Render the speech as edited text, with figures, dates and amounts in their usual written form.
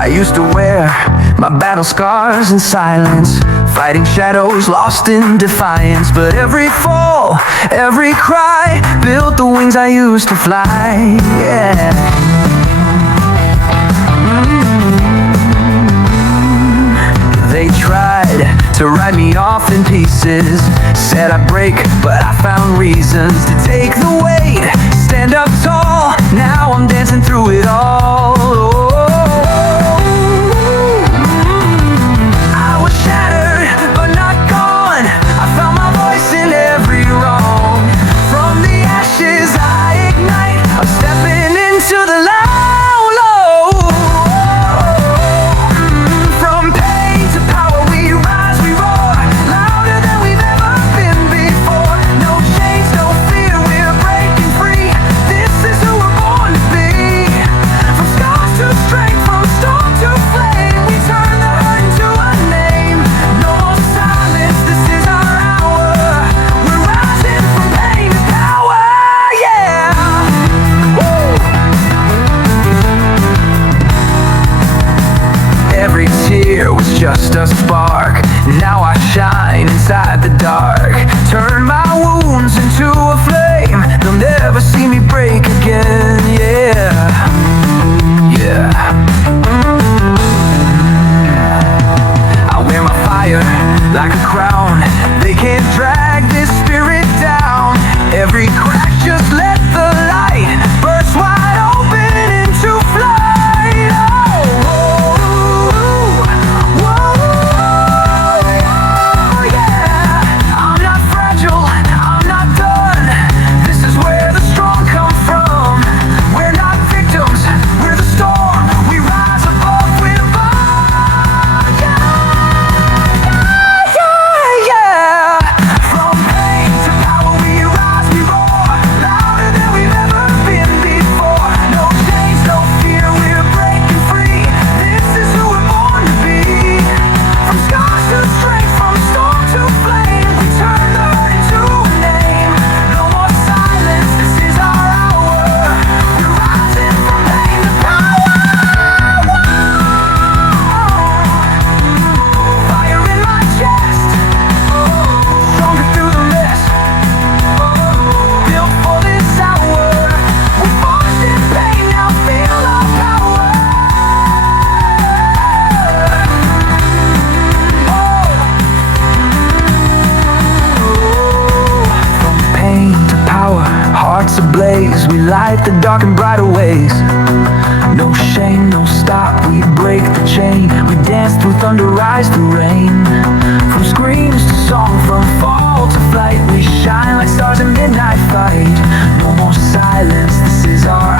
I used to wear my battle scars in silence, fighting shadows lost in defiance. But every fall, every cry built the wings I used to fly. Yeah. They tried to write me off in pieces, said I'd break, but I found reasons to take the weight, stand up tall. Now I'm dancing through it all. I was shattered, but not gone. I found my voice in every wrong. From the ashes I ignite, I'm stepping into the light. It was just a spark. Now I shine inside the dark. Turn my wounds into a flame. They'll never see me break again. Yeah, yeah. I wear my fire like a crown. They can't drag this spirit down. Every crack, just let the light burst wide open into flight. Hearts ablaze, we light the dark and brighter ways. No shame, no stop, we break the chain. We dance through thunder, rise through rain. From screams to song, from fall to flight, we shine like stars in midnight fight. No more silence, this is our